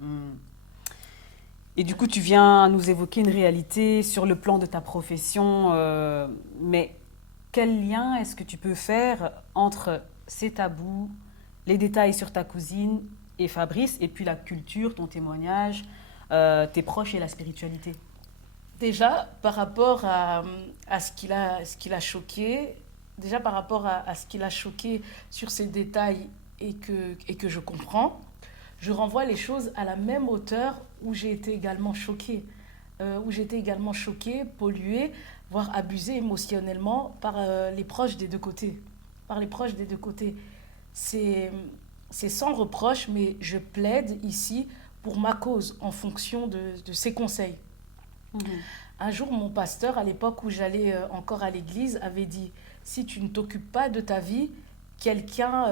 Hmm. Et du coup, tu viens nous évoquer une réalité sur le plan de ta profession, mais quel lien est-ce que tu peux faire entre ces tabous, les détails sur ta cousine et Fabrice, et puis la culture, ton témoignage, tes proches et la spiritualité? Déjà, par rapport à ce qu'il a choqué, déjà par rapport à ce qu'il a choqué sur ces détails et que je comprends, je renvoie les choses à la même hauteur où j'ai été également choquée. Où j'ai été également choquée, polluée, voire abusée émotionnellement par les proches des deux côtés. Par les proches des deux côtés. C'est, c'est sans reproche, mais je plaide ici pour ma cause en fonction de ses conseils. Mhm. Un jour, mon pasteur, à l'époque où j'allais encore à l'église, avait dit, si tu ne t'occupes pas de ta vie, quelqu'un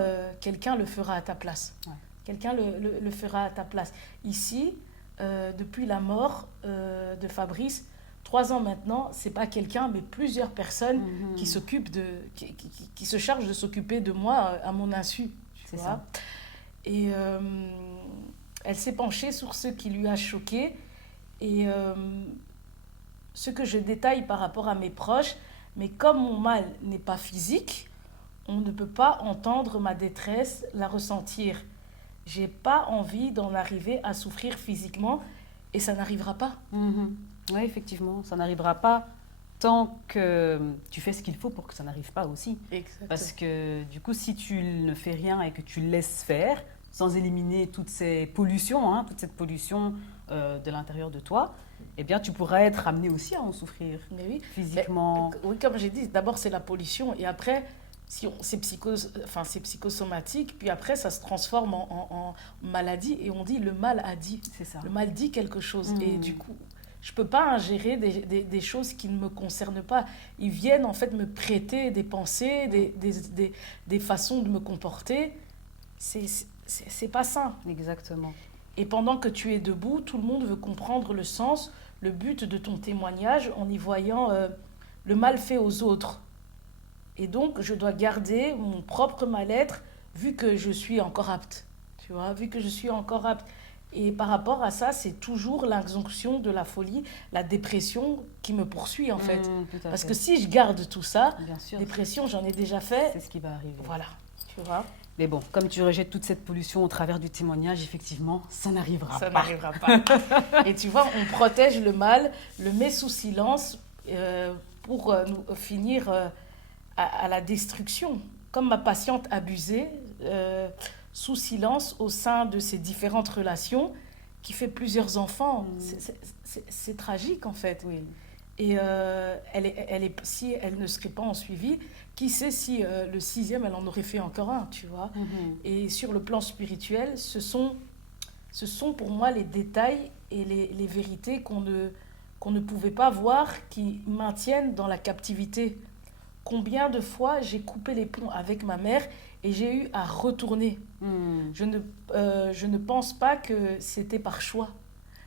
le fera à ta place. Ouais, Quelqu'un le fera à ta place. Ici, depuis la mort de Fabrice, 3 ans maintenant, c'est pas quelqu'un, mais plusieurs personnes qui mhm. s'occupent qui se chargent de s'occuper de moi à mon insu, tu C'est ça. vois. Et elle s'est penchée sur ce qui lui a choqué. Et ce que je détaille par rapport à mes proches, mais comme mon mal n'est pas physique, on ne peut pas entendre ma détresse, la ressentir. J'ai pas envie d'en arriver à souffrir physiquement et ça n'arrivera pas. Mhm. Oui, effectivement, ça n'arrivera pas tant que tu fais ce qu'il faut pour que ça n'arrive pas aussi. Parce Exactement. que du coup, si tu ne fais rien et que tu laisses faire, sans éliminer toutes ces pollutions, hein, toute cette pollution de l'intérieur de toi, eh bien, tu pourras être amené aussi à en souffrir Mais oui, mais, physiquement. oui, comme j'ai dit, d'abord c'est la pollution et après si c'est enfin, c'est psychosomatique, puis après ça se transforme en maladie et on dit le mal a dit. C'est ça. Le mal dit quelque chose et du Mhm. coup je peux pas ingérer des choses qui ne me concernent pas. Ils viennent en fait me prêter des pensées, des façons de me comporter. C'est pas sain. Exactement. Et pendant que tu es debout, tout le monde veut comprendre le sens, le but de ton témoignage en y voyant le mal fait aux autres. Et donc, je dois garder mon propre mal-être vu que je suis encore apte. Tu vois, vu que je suis encore apte. Et par rapport à ça, c'est toujours l'injonction de la folie, la dépression qui me poursuit en fait. Tout à Parce que fait. si je garde tout ça, Bien sûr, dépression, j'en ai déjà fait. c'est ce qui va arriver. Voilà, tu vois, Mais bon, comme tu rejettes toute cette pollution au travers du témoignage, effectivement, ça n'arrivera ça pas. n'arrivera pas. Et tu vois, on protège le mal, le met sous silence pour nous finir à la destruction. Comme ma patiente abusée, sous silence au sein de ces différentes relations, qui fait plusieurs enfants. Mm, C'est tragique en fait. oui. Et si elle ne serait pas en suivi, qui sait si le sixième, elle en aurait fait encore un, tu vois. Mhm. Et sur le plan spirituel, ce sont pour moi les détails et les vérités qu'on ne pouvait pas voir qui maintiennent dans la captivité. Combien de fois j'ai coupé les ponts avec ma mère et j'ai eu à retourner. Mm, Je ne, je ne pense pas que c'était par choix.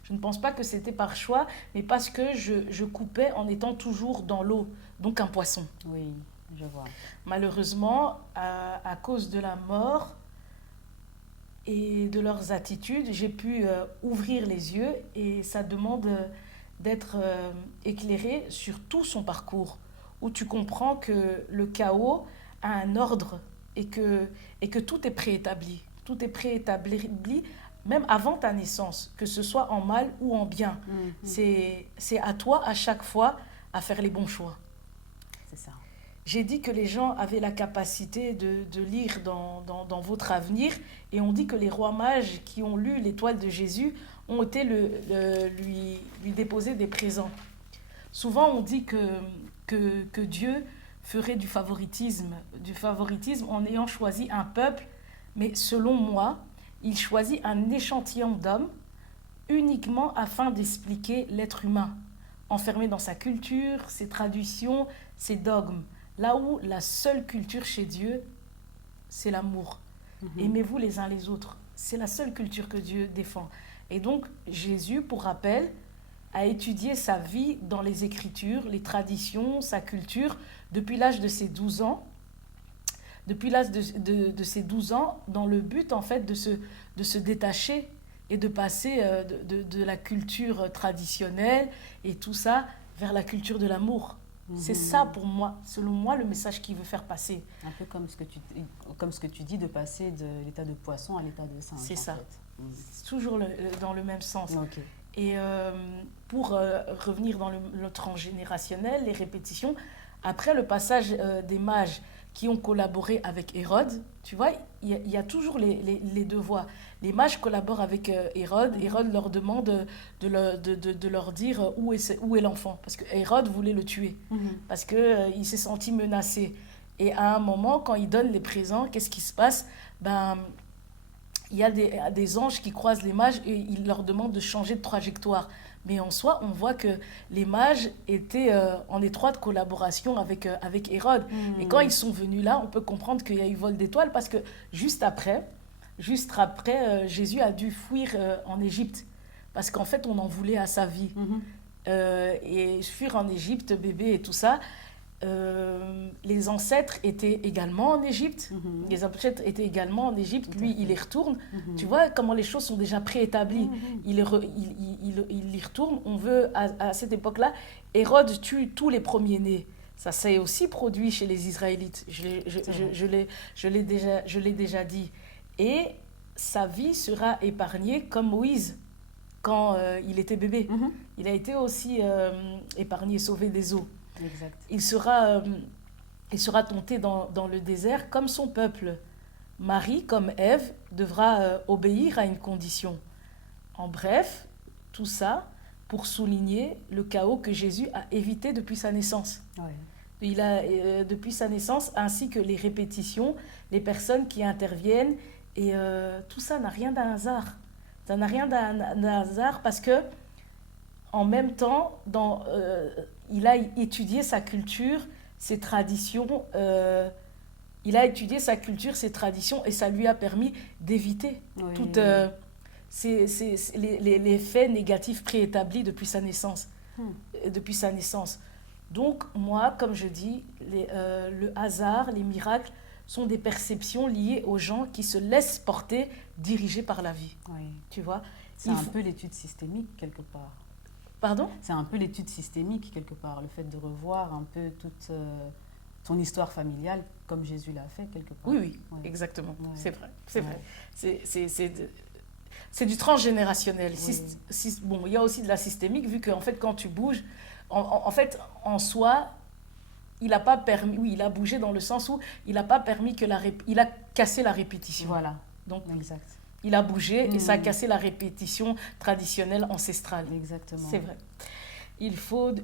Je ne pense pas que c'était par choix, mais parce que je coupais en étant toujours dans l'eau, donc un poisson. oui, je vois. Malheureusement, à cause de la mort et de leurs attitudes, j'ai pu ouvrir les yeux et ça demande d'être éclairé sur tout son parcours, où tu comprends que le chaos a un ordre et que tout est préétabli. Tout est préétabli même avant ta naissance, que ce soit en mal ou en bien. Mhm. C'est à toi à chaque fois à faire les bons choix. C'est ça. J'ai dit que les gens avaient la capacité de lire dans votre avenir et on dit que les rois mages qui ont lu l'étoile de Jésus ont été lui déposer des présents. Souvent on dit que Dieu ferait du favoritisme en ayant choisi un peuple, mais selon moi, il choisit un échantillon d'hommes uniquement afin d'expliquer l'être humain, enfermé dans sa culture, ses traditions, ses dogmes. Là où la seule culture chez Dieu, c'est l'amour. Mhm. Aimez-vous les uns les autres. C'est la seule culture que Dieu défend. Et donc, Jésus, pour rappel, a étudié sa vie dans les Écritures, les traditions, sa culture, depuis l'âge de ses 12 ans. Depuis l'âge de ses 12 ans, dans le but, en fait, de se détacher et de passer de la culture traditionnelle et tout ça vers la culture de l'amour. C'est ça pour moi, selon moi, le message qu'il veut faire passer. Un peu comme ce que tu dis, de passer de l'état de poisson à l'état de singe. C'est ça. Fait. C'est toujours dans le même sens. Ok. Et pour revenir dans le transgénérationnel, les répétitions, après le passage des mages qui ont collaboré avec Hérode, tu vois, il y a toujours les deux voies. Les mages collaborent avec Hérode. Hérode leur demande de leur dire où est l'enfant. Parce que Hérode voulait le tuer. Parce qu'il s'est senti menacé. Et à un moment, quand il donne les présents, qu'est-ce qui se passe? Ben, il y a des anges qui croisent les mages et ils leur demandent de changer de trajectoire. Mais en soi, on voit que les mages étaient en étroite collaboration avec Hérode. Et quand ils sont venus là, on peut comprendre qu'il y a eu vol d'étoiles parce que juste après, Jésus a dû fuir en Égypte. Parce qu'en fait, on en voulait à sa vie. Et fuir en Égypte, bébé et tout ça. Les ancêtres étaient également en Égypte. Les ancêtres étaient également en Égypte. Lui, il y retourne. Tu vois comment les choses sont déjà préétablies. Il y retourne. On veut, à cette époque-là, Hérode tue tous les premiers-nés. Ça s'est aussi produit chez les Israélites. Je l'ai déjà dit. Et sa vie sera épargnée comme Moïse quand il était bébé. Il a été aussi épargné, sauvé des eaux. Exact. Il sera tenté dans le désert comme son peuple. Marie, comme Ève, devra obéir à une condition. En bref, tout ça pour souligner le chaos que Jésus a évité depuis sa naissance. Ouais. Depuis sa naissance, ainsi que les répétitions, les personnes qui interviennent, et tout ça n'a rien d'un hasard. Ça n'a rien d'un hasard parce que, en même temps, il a étudié sa culture, ses traditions. Il a étudié sa culture, ses traditions, et ça lui a permis d'éviter toutes les faits négatifs préétablis depuis sa naissance. Depuis sa naissance. Donc, moi, comme je dis, le hasard, les miracles sont des perceptions liées aux gens qui se laissent porter, dirigés par la vie. Oui. Tu vois? C'est un peu l'étude systémique, quelque part. Pardon? C'est un peu l'étude systémique, quelque part. Le fait de revoir un peu toute ton histoire familiale, comme Jésus l'a fait, quelque part. Oui, Ouais. exactement. Ouais. C'est vrai. Ouais. C'est du transgénérationnel. Oui. Bon, il y a aussi de la systémique, vu qu'en fait, quand tu bouges, en fait, en soi, il n'a pas permis... Oui, il a bougé dans le sens où il n'a pas permis que il a cassé la répétition. Voilà. Donc, exact. Il a bougé et ça a cassé la répétition traditionnelle ancestrale. Exactement. C'est vrai.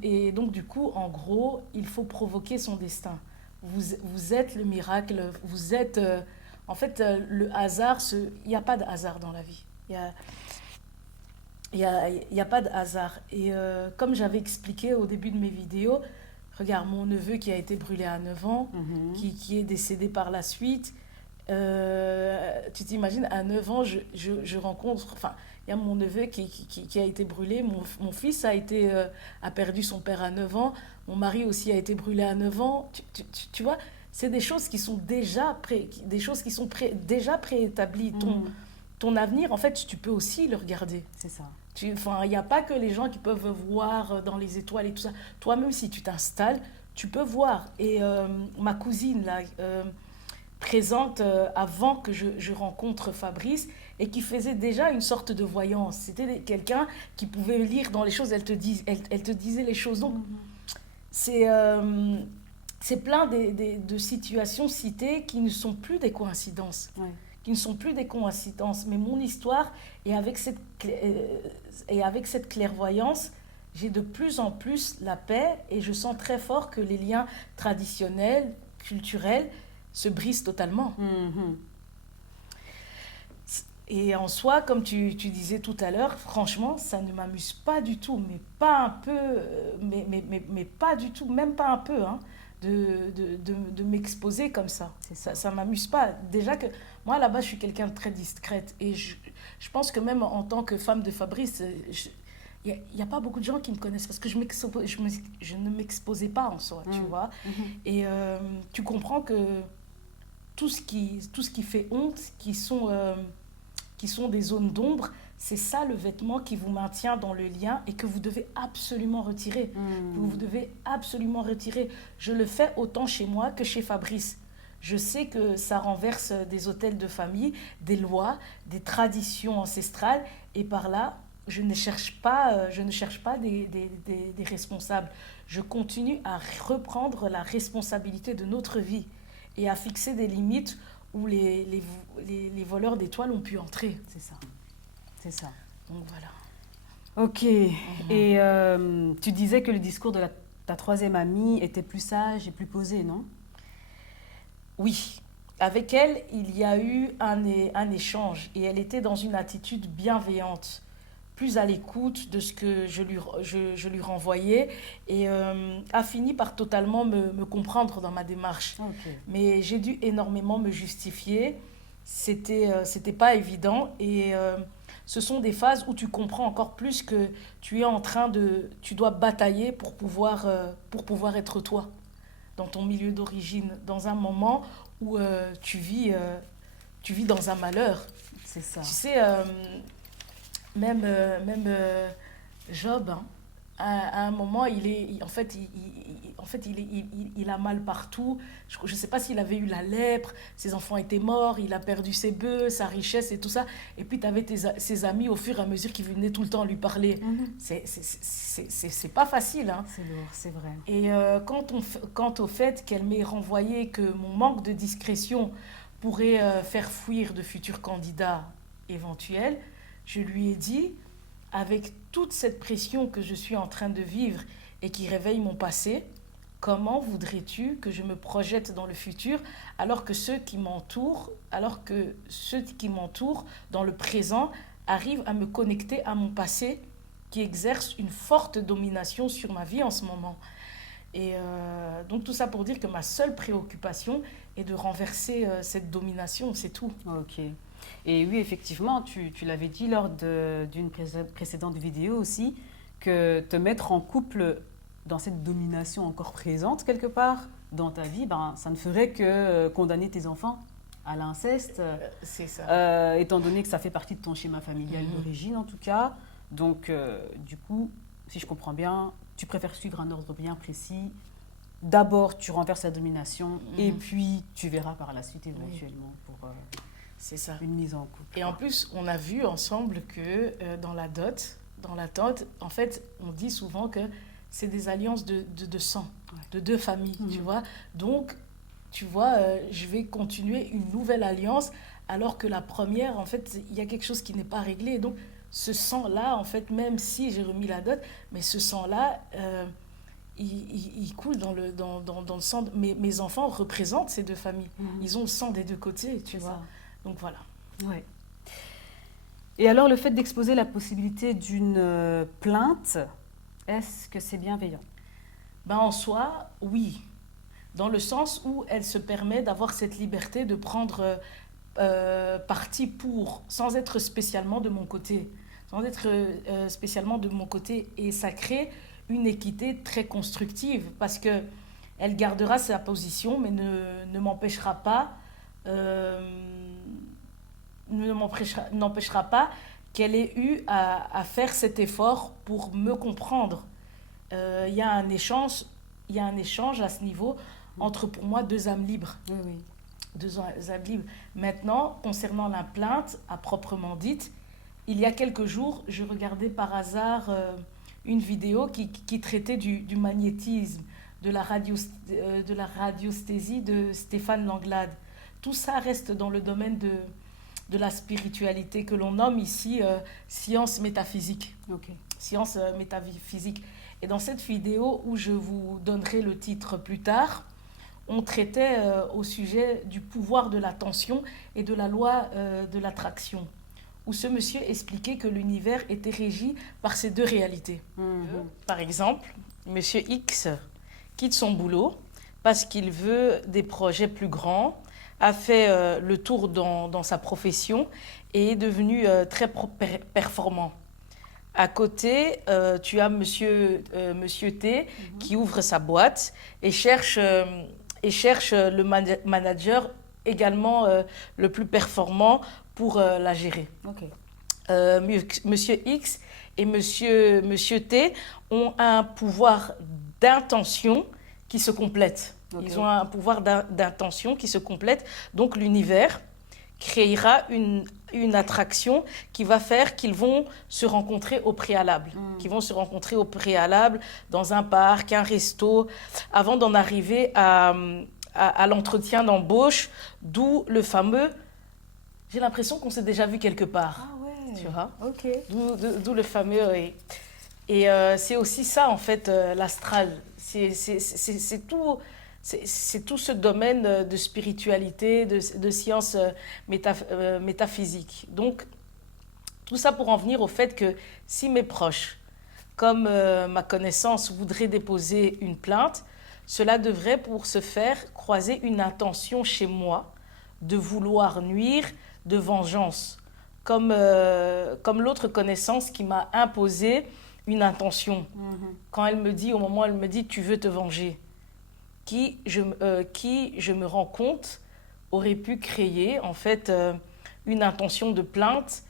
Et donc, du coup, en gros, il faut provoquer son destin. Vous êtes le miracle, vous êtes... en fait, le hasard, il n'y a pas de hasard dans la vie. Il y a pas de hasard. Et comme j'avais expliqué au début de mes vidéos, regarde, mon neveu qui a été brûlé à 9 ans, qui est décédé par la suite. Tu t'imagines, à 9 ans, je rencontre... Enfin, il y a mon neveu qui a été brûlé. Mon fils a perdu son père à 9 ans. Mon mari aussi a été brûlé à 9 ans. Tu vois, c'est des choses qui sont déjà déjà préétablies. Ton avenir, en fait, tu peux aussi le regarder. C'est ça. Enfin, il n'y a pas que les gens qui peuvent voir dans les étoiles et tout ça. Toi-même, si tu t'installes, tu peux voir. Et ma cousine, là, présente avant que je rencontre Fabrice, et qui faisait déjà une sorte de voyance. C'était quelqu'un qui pouvait lire dans les choses, elle te disait les choses. Donc, c'est plein de situations citées qui ne sont plus des coïncidences. Ouais. Qui ne sont plus des coïncidences. Mais mon histoire, et avec cette clairvoyance, j'ai de plus en plus la paix, et je sens très fort que les liens traditionnels, culturels, se brisent totalement. Et en soi, comme tu disais tout à l'heure, franchement, ça ne m'amuse pas du tout, mais pas un peu, mais pas du tout, même pas un peu, hein, de m'exposer comme ça. Ça m'amuse pas. Déjà que moi, là-bas, je suis quelqu'un de très discrète. Et je pense que même en tant que femme de Fabrice, il n'y a pas beaucoup de gens qui me connaissent parce que je ne m'exposais pas en soi, tu vois. Et tu comprends que tout ce qui fait honte, qui sont des zones d'ombre, c'est ça le vêtement qui vous maintient dans le lien et que vous devez absolument retirer. Vous devez absolument retirer. Je le fais autant chez moi que chez Fabrice. Je sais que ça renverse des hôtels de famille, des lois, des traditions ancestrales. Et par là, je ne cherche pas des responsables. Je continue à reprendre la responsabilité de notre vie et à fixer des limites où les voleurs d'étoiles ont pu entrer. C'est ça. C'est ça. Donc voilà. Ok. Et tu disais que le discours de ta troisième amie était plus sage et plus posé, non? Oui. Avec elle, il y a eu un échange et elle était dans une attitude bienveillante, plus à l'écoute de ce que je lui renvoyais et a fini par totalement me comprendre dans ma démarche. Ok. Mais j'ai dû énormément me justifier. C'était pas évident et ce sont des phases où tu comprends encore plus que tu dois batailler pour pouvoir être toi dans ton milieu d'origine, dans un moment où tu vis dans un malheur. C'est ça. Tu sais, même Job, hein, à un moment, il a mal partout. Je ne sais pas s'il avait eu la lèpre, ses enfants étaient morts, il a perdu ses bœufs, sa richesse et tout ça. Et puis, tu avais ses amis au fur et à mesure qui venaient tout le temps lui parler. C'est pas facile. Hein. C'est lourd, c'est vrai. Et quant au fait qu'elle m'ait renvoyé que mon manque de discrétion pourrait faire fuir de futurs candidats éventuels, je lui ai dit, avec toute cette pression que je suis en train de vivre et qui réveille mon passé, comment voudrais-tu que je me projette dans le futur alors que ceux qui m'entourent dans le présent arrivent à me connecter à mon passé qui exerce une forte domination sur ma vie en ce moment. Et donc tout ça pour dire que ma seule préoccupation est de renverser cette domination, c'est tout. Ok. Et oui, effectivement, tu l'avais dit lors d'une précédente vidéo aussi, que te mettre en couple dans cette domination encore présente quelque part dans ta vie, ça ne ferait que condamner tes enfants à l'inceste. C'est ça. Étant donné que ça fait partie de ton schéma familial d'origine en tout cas. Donc, du coup, si je comprends bien, tu préfères suivre un ordre bien précis. D'abord, tu renverses la domination et puis tu verras par la suite éventuellement pour... C'est ça. Une mise en couple. Et en plus, on a vu ensemble que dans la dot, en fait, on dit souvent que c'est des alliances de sang, de deux familles, tu vois. Donc, tu vois, je vais continuer une nouvelle alliance alors que la première, en fait, il y a quelque chose qui n'est pas réglé. Donc, ce sang-là, en fait, même si j'ai remis la dot, mais ce sang-là, il coule dans le sang. Mes enfants représentent ces deux familles. Ils ont le sang des deux côtés, tu vois. Donc voilà. Ouais. Et alors, le fait d'exposer la possibilité d'une plainte, est-ce que c'est bienveillant? En soi, oui. Dans le sens où elle se permet d'avoir cette liberté de prendre parti pour, sans être spécialement de mon côté. Et ça crée une équité très constructive parce qu'elle gardera sa position, mais ne m'empêchera pas... n'empêchera pas qu'elle ait eu à faire cet effort pour me comprendre. Il y a un échange à ce niveau entre, pour moi, deux âmes libres. Oui. Deux âmes libres. Maintenant, concernant la plainte, à proprement dite, il y a quelques jours, je regardais par hasard une vidéo qui traitait du magnétisme, de la radiesthésie de Stéphane Langlade. Tout ça reste dans le domaine de la spiritualité que l'on nomme ici science métaphysique. Okay. Science métaphysique. Et dans cette vidéo, où je vous donnerai le titre plus tard, on traitait au sujet du pouvoir de l'attention et de la loi de l'attraction, où ce monsieur expliquait que l'univers était régi par ces deux réalités. Par exemple, monsieur X quitte son boulot parce qu'il veut des projets plus grands, a fait le tour dans sa profession et est devenu très performant. À côté, tu as monsieur T qui ouvre sa boîte et cherche le manager également le plus performant pour la gérer. Okay. Monsieur X et Monsieur T ont un pouvoir d'intention qui se complète. Ok. Ils ont un pouvoir d'intention qui se complète. Donc l'univers créera une attraction qui va faire qu'ils vont se rencontrer au préalable. Qu'ils vont se rencontrer au préalable dans un parc, un resto, avant d'en arriver à l'entretien d'embauche, d'où le fameux... J'ai l'impression qu'on s'est déjà vu quelque part. Ah ouais. Tu vois, Ok. d'où le fameux... Et c'est aussi ça, en fait, l'astral. C'est tout ce domaine de spiritualité, de sciences métaphysiques. Donc, tout ça pour en venir au fait que si mes proches, comme ma connaissance, voudraient déposer une plainte, cela devrait, pour ce faire, croiser une intention chez moi de vouloir nuire, de vengeance. Comme l'autre connaissance qui m'a imposé une intention. Quand elle me dit, au moment où elle me dit, tu veux te venger, qui je me rends compte aurait pu créer en fait une intention de plainte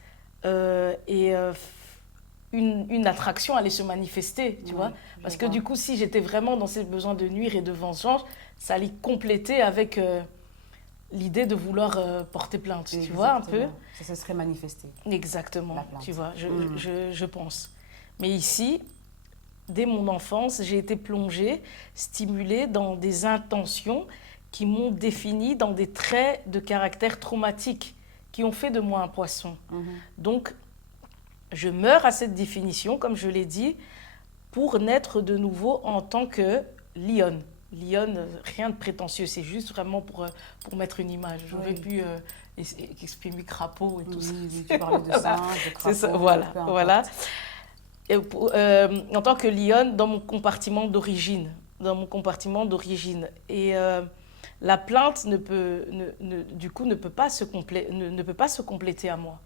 une attraction allait se manifester, tu vois. Parce que du coup, si j'étais vraiment dans ces besoins de nuire et de vengeance, ça allait compléter avec l'idée de vouloir porter plainte, tu vois, un peu. Ça se serait manifesté. Exactement, tu vois, je pense. Mais ici, dès mon enfance, j'ai été plongée, stimulée dans des intentions qui m'ont définie dans des traits de caractère traumatiques qui ont fait de moi un poisson. Donc, je meurs à cette définition, comme je l'ai dit, pour naître de nouveau en tant que lionne. Lionne, rien de prétentieux, c'est juste vraiment pour mettre une image. Je n'aurais pu exprimer crapaud et tout ça. Oui, tu parlais de singe, de crapaud. C'est ça, voilà. Et en tant que lionne, dans mon compartiment d'origine. Et la plainte ne peut pas se compléter à moi.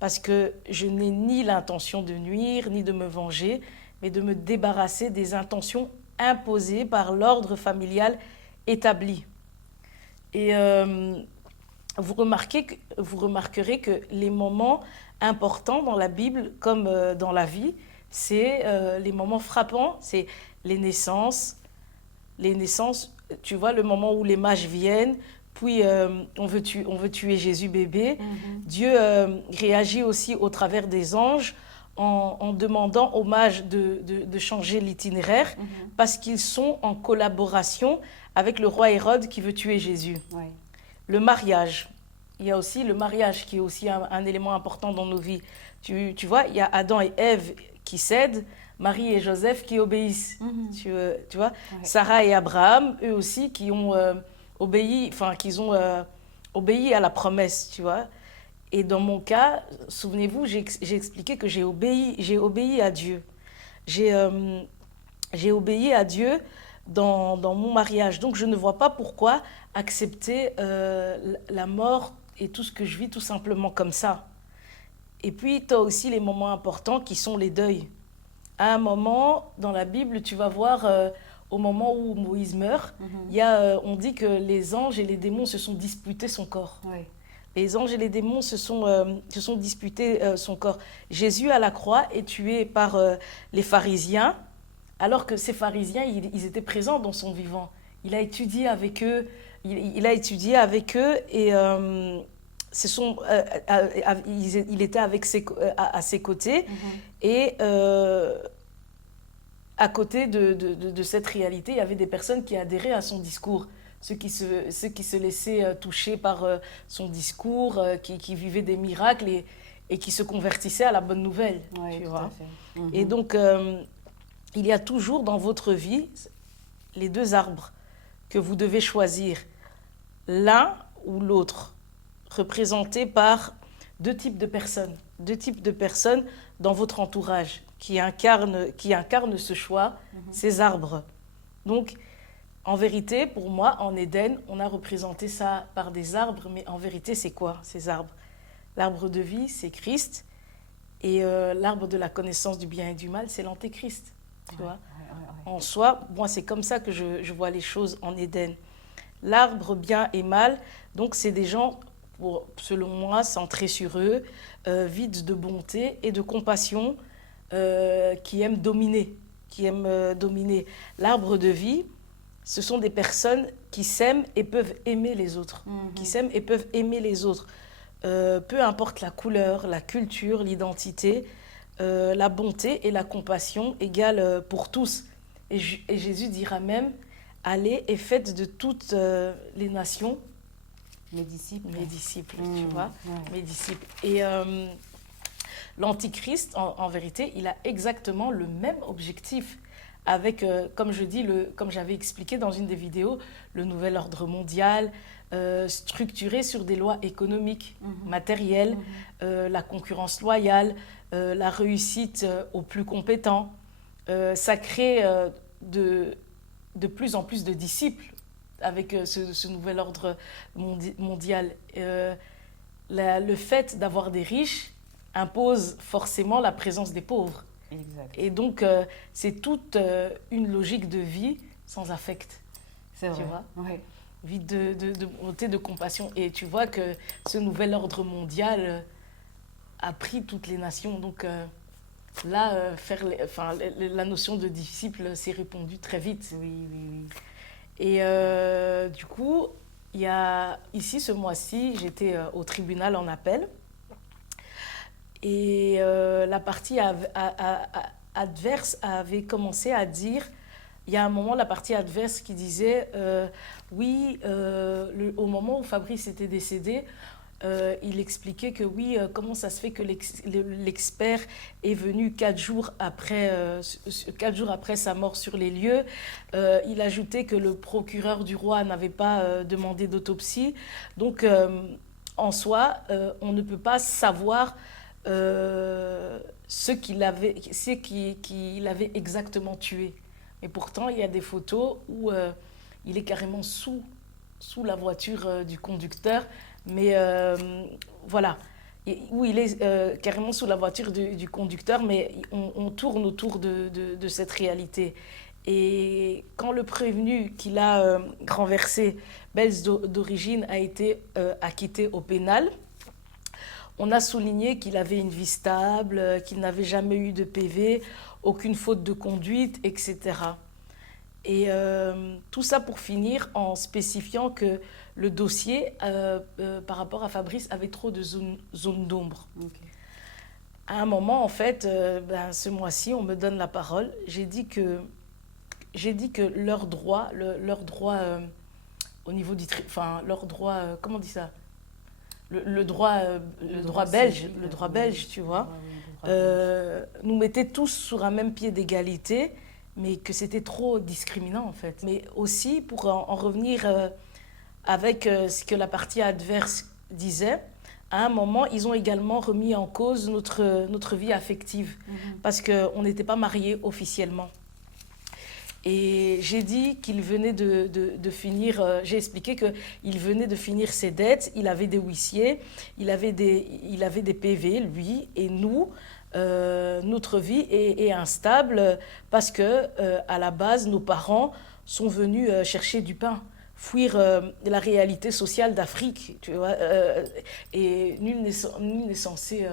Parce que je n'ai ni l'intention de nuire, ni de me venger, mais de me débarrasser des intentions imposées par l'ordre familial établi. Et vous remarquerez que les moments importants dans la Bible, comme dans la vie, c'est les moments frappants, c'est les naissances, tu vois, le moment où les mages viennent, puis on veut tuer Jésus bébé. Dieu réagit aussi au travers des anges en demandant aux mages de changer l'itinéraire parce qu'ils sont en collaboration avec le roi Hérode qui veut tuer Jésus. Le mariage. Il y a aussi le mariage qui est aussi un élément important dans nos vies. Tu vois, il y a Adam et Ève qui cèdent, Marie et Joseph qui obéissent. Tu vois, Sarah et Abraham, eux aussi, qui ont obéi à la promesse, tu vois. Et dans mon cas, souvenez-vous, j'ai expliqué que j'ai obéi à Dieu. J'ai obéi à Dieu dans mon mariage. Donc, je ne vois pas pourquoi accepter la mort et tout ce que je vis tout simplement comme ça. Et puis, tu as aussi les moments importants qui sont les deuils. À un moment, dans la Bible, tu vas voir, au moment où Moïse meurt, on dit que les anges et les démons se sont disputés son corps. Les anges et les démons se sont disputés son corps. Jésus, à la croix, est tué par les pharisiens, alors que ces pharisiens, ils étaient présents dans son vivant. Il a étudié avec eux, il et il était à ses côtés. Et à côté de cette réalité, il y avait des personnes qui adhéraient à son discours. Ceux qui se laissaient toucher par son discours, qui vivaient des miracles et qui se convertissaient à la bonne nouvelle. Oui, tu tout vois. à fait. Et donc, il y a toujours dans votre vie les deux arbres que vous devez choisir, l'un ou l'autre, représentés par deux types de personnes dans votre entourage qui incarnent ce choix, ces arbres. Donc, en vérité, pour moi, en Éden, on a représenté ça par des arbres, mais en vérité, c'est quoi ces arbres? L'arbre de vie, c'est Christ, et l'arbre de la connaissance du bien et du mal, c'est l'antéchrist. Tu vois? En soi, moi, c'est comme ça que je vois les choses en Éden. L'arbre bien et mal, donc c'est des gens selon moi, centrés sur eux, vides de bonté et de compassion, qui aiment dominer, dominer. L'arbre de vie, ce sont des personnes qui s'aiment et peuvent aimer les autres, qui s'aiment et peuvent aimer les autres. Peu importe la couleur, la culture, l'identité, la bonté et la compassion égale pour tous. Et Jésus dira même, allez et faites de toutes les nations Mes disciples. mes disciples, tu vois, mes disciples. Et l'Antichrist, en vérité, il a exactement le même objectif avec, comme je dis, comme j'avais expliqué dans une des vidéos, le nouvel ordre mondial, structuré sur des lois économiques, matérielles, la concurrence loyale, la réussite aux plus compétents. Ça crée de plus en plus de disciples avec ce nouvel ordre mondial. Le fait d'avoir des riches impose forcément la présence des pauvres. Exact. Et donc, c'est toute une logique de vie sans affect. C'est vrai. Tu vois, Ouais. vie de bonté, de compassion. Et tu vois que ce nouvel ordre mondial a pris toutes les nations. Donc là, la notion de disciple s'est répandue très vite. Oui, oui, oui. Et du coup, il y a, ici, ce mois-ci, j'étais au tribunal en appel. Et la partie adverse avait commencé à dire, il y a un moment, la partie adverse qui disait, oui, au moment où Fabrice était décédé, il expliquait que oui, comment ça se fait que l'expert est venu 4 jours après sa mort sur les lieux. Il ajoutait que le procureur du roi n'avait pas demandé d'autopsie. Donc, en soi, on ne peut pas savoir ce qu'il avait exactement tué. Mais pourtant, il y a des photos où il est carrément sous la voiture du conducteur. Mais voilà, où il est carrément sous la voiture du conducteur, mais on tourne autour de cette réalité. Et quand le prévenu qu'il a renversé, belge d'origine, a été acquitté au pénal, on a souligné qu'il avait une vie stable, qu'il n'avait jamais eu de PV, aucune faute de conduite, etc. Et tout ça pour finir en spécifiant que le dossier, par rapport à Fabrice, avait trop de zones d'ombre. Okay. À un moment, en fait, ce mois-ci, on me donne la parole. J'ai dit que leur droit, au niveau du... Enfin, leur droit... comment on dit ça ? Le droit belge, civil, le droit belge, tu vois, ouais, nous mettait tous sur un même pied d'égalité, mais que c'était trop discriminant en fait. Mais aussi, pour en revenir avec ce que la partie adverse disait, à un moment, ils ont également remis en cause notre vie affective, parce qu'on n'était pas mariés officiellement. Et j'ai dit qu'il venait de finir, j'ai expliqué qu'il venait de finir ses dettes, il avait des huissiers, il avait des PV, lui, et nous, notre vie est instable parce que, à la base, nos parents sont venus chercher du pain, fuir la réalité sociale d'Afrique, tu vois, et nul n'est censé...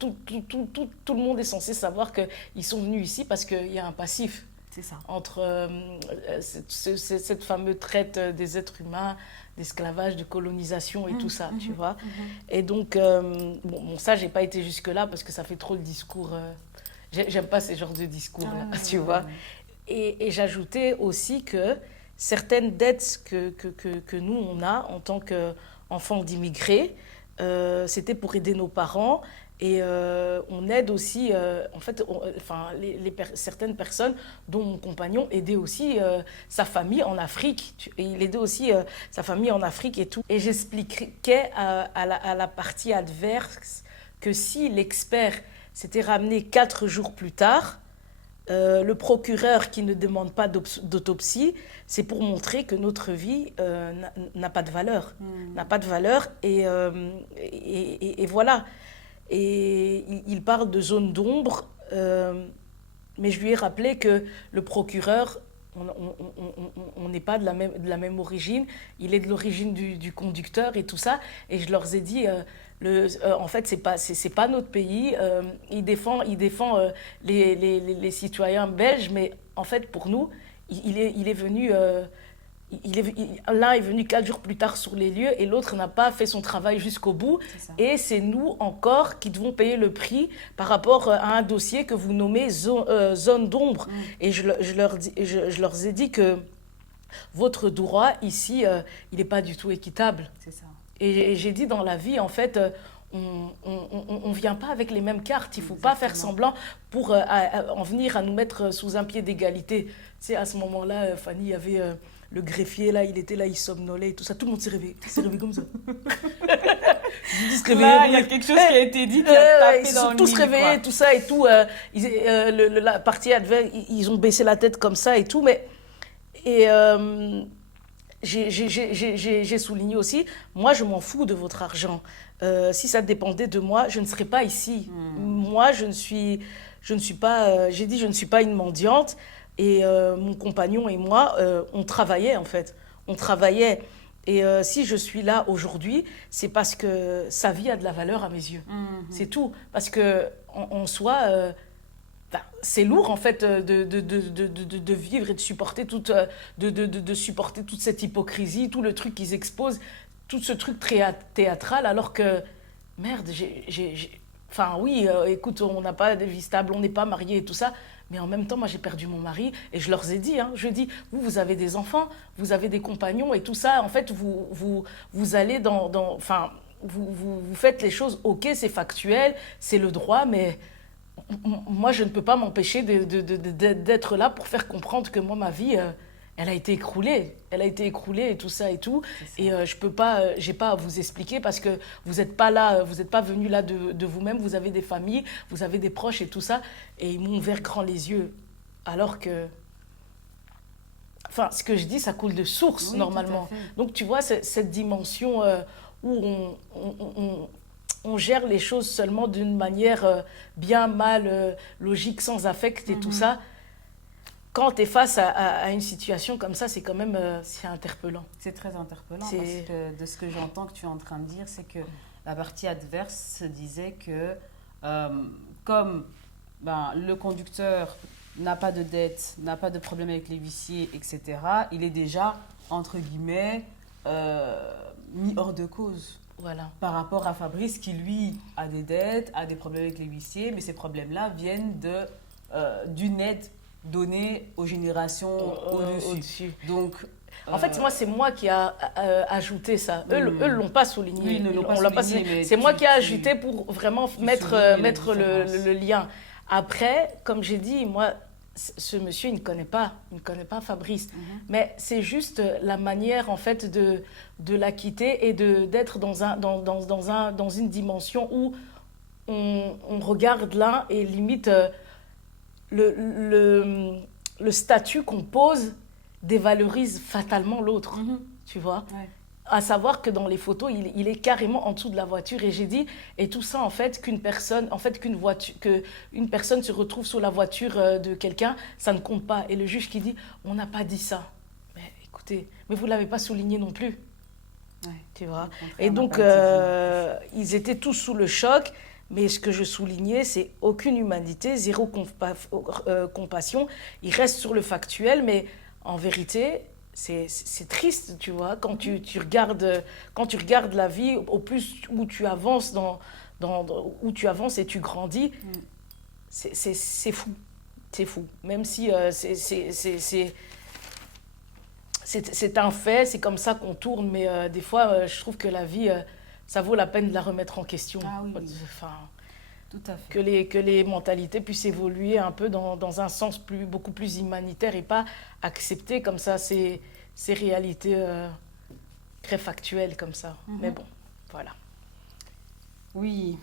tout le monde est censé savoir qu'ils sont venus ici parce qu'il y a un passif. C'est ça. Entre cette fameuse traite des êtres humains, d'esclavage, de colonisation et tout ça, tu vois. Et donc, ça, j'ai pas été jusque-là parce que ça fait trop le discours. J'aime pas ces genres de discours-là, tu vois. Et j'ajoutais aussi que certaines dettes que nous, on a en tant qu'enfants d'immigrés, c'était pour aider nos parents. Et on aide aussi, en fait, certaines personnes, dont mon compagnon, aidait aussi sa famille en Afrique. Et il aidait aussi sa famille en Afrique et tout. Et j'expliquais à la partie adverse que si l'expert s'était ramené 4 jours plus tard, le procureur qui ne demande pas d'autopsie, c'est pour montrer que notre vie n'a pas de valeur. N'a pas de valeur et voilà. Et il parle de zone d'ombre, mais je lui ai rappelé que le procureur, on n'est pas de la même origine. Il est de l'origine du conducteur et tout ça. Et je leur ai dit, en fait, c'est pas notre pays. Il défend les citoyens belges, mais en fait, pour nous, il est venu. L'un est venu 4 jours plus tard sur les lieux et l'autre n'a pas fait son travail jusqu'au bout. Et c'est nous encore qui devons payer le prix par rapport à un dossier que vous nommez zone d'ombre. Et je leur ai dit que votre droit ici, il n'est pas du tout équitable. C'est ça. Et j'ai dit dans la vie, en fait, on ne vient pas avec les mêmes cartes. Il ne faut pas faire semblant pour en venir à nous mettre sous un pied d'égalité. Tu sais, à ce moment-là, Fanny, il y avait le greffier, là, il était là, il somnolait et tout ça. Tout le monde s'est réveillé. Il s'est réveillé comme ça. Là, il y a quelque chose qui a été dit qui a tapé ils se dans sont le tous mille, réveillés, quoi. tout ça et tout. La partie adverse, ils ont baissé la tête comme ça et tout. Et j'ai souligné aussi, moi, je m'en fous de votre argent. Si ça dépendait de moi, je ne serais pas ici. Moi, je ne suis pas, j'ai dit, je ne suis pas une mendiante. Et mon compagnon et moi, on travaillait en fait. On travaillait. Et si je suis là aujourd'hui, c'est parce que sa vie a de la valeur à mes yeux. C'est tout. Parce que en soi, c'est lourd en fait de vivre et de supporter de supporter toute cette hypocrisie, tout le truc qu'ils exposent, tout ce truc théâtral, alors que merde, enfin oui, écoute, on n'a pas de vie stable, on n'est pas mariés et tout ça. Mais en même temps, moi, j'ai perdu mon mari et je leur ai dit, je dis, vous avez des enfants, vous avez des compagnons et tout ça. En fait, vous allez enfin, vous faites les choses, ok, c'est factuel, c'est le droit, mais moi, je ne peux pas m'empêcher d'être là pour faire comprendre que moi, ma vie, elle a été écroulée. Elle a été écroulée et tout ça et tout. Et je peux pas, j'ai pas à vous expliquer parce que vous n'êtes pas là, vous n'êtes pas venus là de vous-même. Vous avez des familles, vous avez des proches et tout ça. Et ils m'ont ouvert grand les yeux. Alors que, enfin, ce que je dis, ça coule de source normalement. Donc tu vois, cette dimension où on gère les choses seulement d'une manière bien mal logique, sans affect et tout ça. Quand tu es face à une situation comme ça, c'est quand même c'est interpellant. C'est très interpellant parce que de ce que j'entends que tu es en train de dire, c'est que la partie adverse se disait que comme le conducteur n'a pas de dette, n'a pas de problème avec les huissiers, etc., il est déjà, entre guillemets, mis hors de cause. Voilà. Par rapport à Fabrice qui, lui, a des dettes, a des problèmes avec les huissiers, mais ces problèmes-là viennent d'une aide donnée aux générations au-dessus. Donc, en fait, c'est moi qui a ajouté ça. Eux ne l'ont pas souligné. Oui, ils ne l'ont pas souligné. C'est moi qui ai ajouté pour vraiment mettre le lien. Après, comme j'ai dit, moi, ce monsieur, il ne connaît pas Fabrice. Mais c'est juste la manière, en fait, de la quitter et d'être dans une dimension où on regarde l'un et limite le statut qu'on pose dévalorise fatalement l'autre, tu vois. Ouais. À savoir que dans les photos, il est carrément en dessous de la voiture. Et j'ai dit, et tout ça, en fait, qu'une personne se retrouve sur la voiture de quelqu'un, ça ne compte pas. Et le juge qui dit, on n'a pas dit ça. Mais écoutez, mais vous ne l'avez pas souligné non plus. Ouais. Tu vois. Et donc, ils étaient tous sous le choc. Mais ce que je soulignais, c'est aucune humanité, zéro compassion. Ils restent sur le factuel, mais en vérité, c'est triste, tu vois, quand tu regardes la vie, au plus où tu avances où tu avances et tu grandis, c'est fou, c'est fou. Même si c'est un fait, c'est comme ça qu'on tourne, mais des fois, je trouve que la vie, ça vaut la peine de la remettre en question. Ah oui. Enfin, tout à fait. Que les mentalités puissent évoluer un peu dans un sens beaucoup plus humanitaire et pas accepter comme ça ces réalités très factuelles comme ça. Mais bon, voilà. Oui.